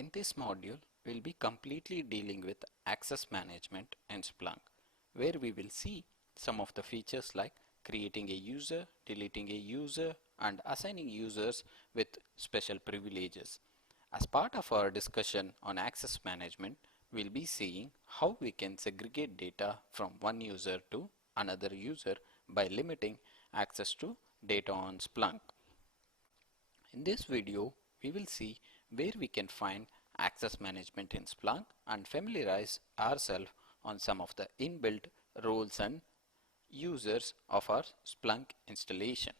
In this module, we'll be completely dealing with access management in Splunk, where we will see some of the features like creating a user, deleting a user, and assigning users with special privileges. As part of our discussion on access management, we'll be seeing how we can segregate data from one user to another user by limiting access to data on Splunk. In this video, we will see where we can find access management in Splunk and familiarize ourselves on some of the inbuilt roles and users of our Splunk installation.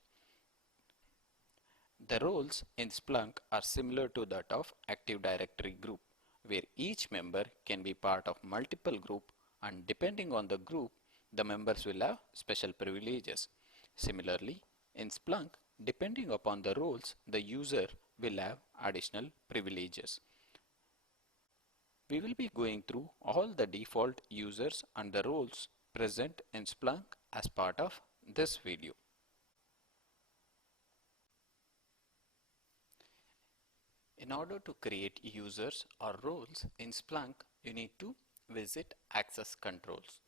The roles in Splunk are similar to that of Active Directory group, where each member can be part of multiple groups, and depending on the group, the members will have special privileges. Similarly, in Splunk, depending upon the roles, the user will have additional privileges. We will be going through all the default users and the roles present in Splunk as part of this video. In order to create users or roles in Splunk, you need to visit Access Controls.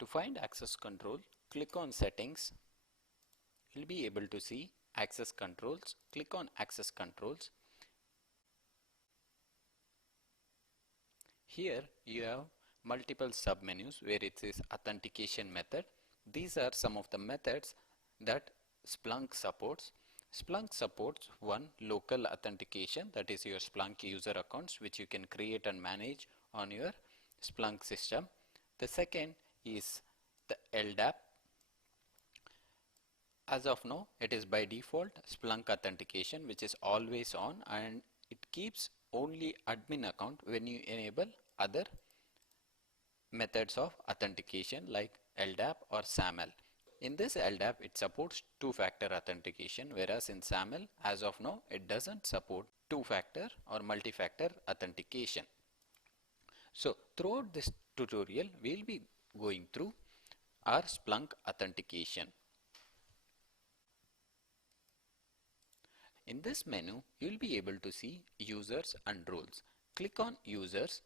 To find Access Control, click on Settings. You'll be able to see Access Controls. Click on Access Controls. Here you have multiple submenus where it says Authentication Method. These are some of the methods that Splunk supports. Splunk supports one, local authentication, that is your Splunk user accounts which you can create and manage on your Splunk system. The second is the LDAP. As of now, it is by default Splunk authentication, which is always on, and it keeps only admin account when you enable other methods of authentication like LDAP or SAML. In this LDAP, it supports two-factor authentication, whereas in SAML, as of now, it doesn't support two-factor or multi-factor authentication. So throughout this tutorial, we'll be going through our Splunk authentication. In this menu, you'll be able to see users and roles. Click on users.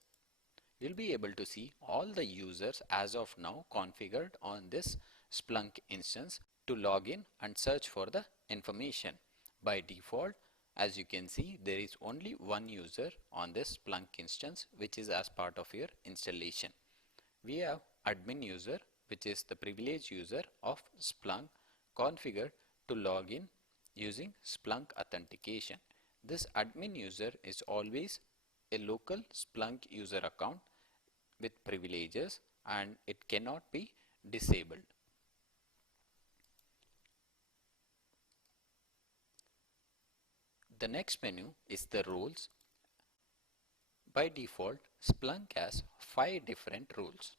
You'll be able to see all the users as of now configured on this Splunk instance to log in and search for the information. By default, as you can see, there is only one user on this Splunk instance, which is as part of your installation. We have admin user, which is the privileged user of Splunk, configured to log in using Splunk authentication. This admin user is always a local Splunk user account with privileges, and it cannot be disabled. The next menu is the roles. By default, Splunk has 5 different roles.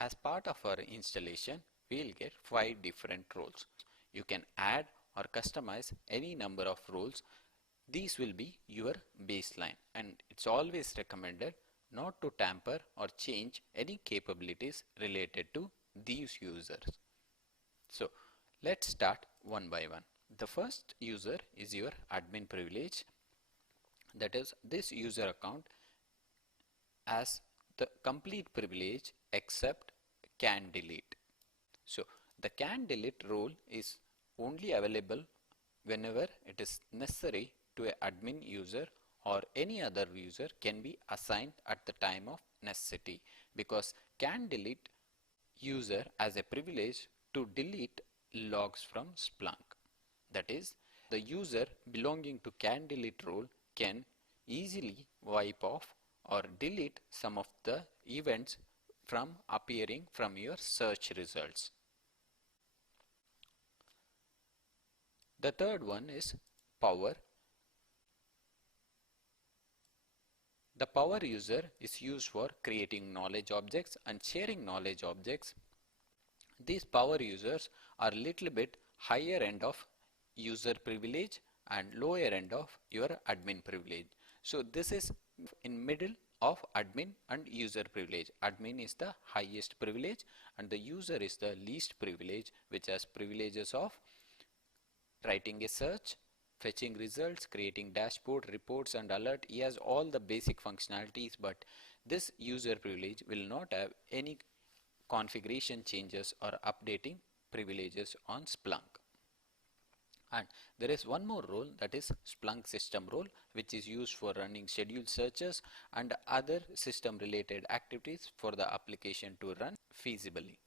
As part of our installation, we will get 5 different roles. You can add or customize any number of roles. These will be your baseline, and it's always recommended not to tamper or change any capabilities related to these users. So let's start one by one. The first user is your admin privilege. That is, this user account has the complete privilege except can delete. So the can delete role is only available whenever it is necessary to an admin user, or any other user can be assigned at the time of necessity, because can delete user as a privilege to delete logs from Splunk. That is, the user belonging to can delete role can easily wipe off or delete some of the events from appearing from your search results. The third one is power. The power user is used for creating knowledge objects and sharing knowledge objects. These power users are little bit higher end of user privilege and lower end of your admin privilege. So this is in middle of admin and user privilege. Admin is the highest privilege and the user is the least privilege, which has privileges of writing a search, fetching results, creating dashboard, reports and alert. He has all the basic functionalities, but this user privilege will not have any configuration changes or updating privileges on Splunk. And there is one more role, that is Splunk system role, which is used for running scheduled searches and other system related activities for the application to run feasibly.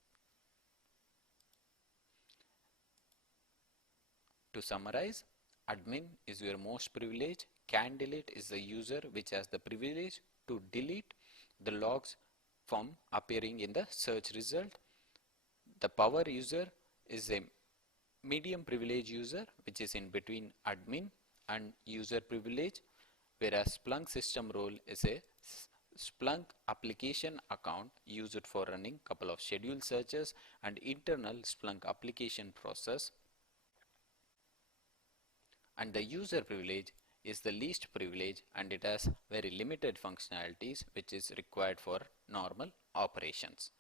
To summarize, admin is your most privileged. Can delete is the user which has the privilege to delete the logs from appearing in the search result. The power user is a medium privilege user which is in between admin and user privilege, whereas Splunk system role is a Splunk application account used for running couple of scheduled searches and internal Splunk application process, and the user privilege is the least privilege and it has very limited functionalities which is required for normal operations.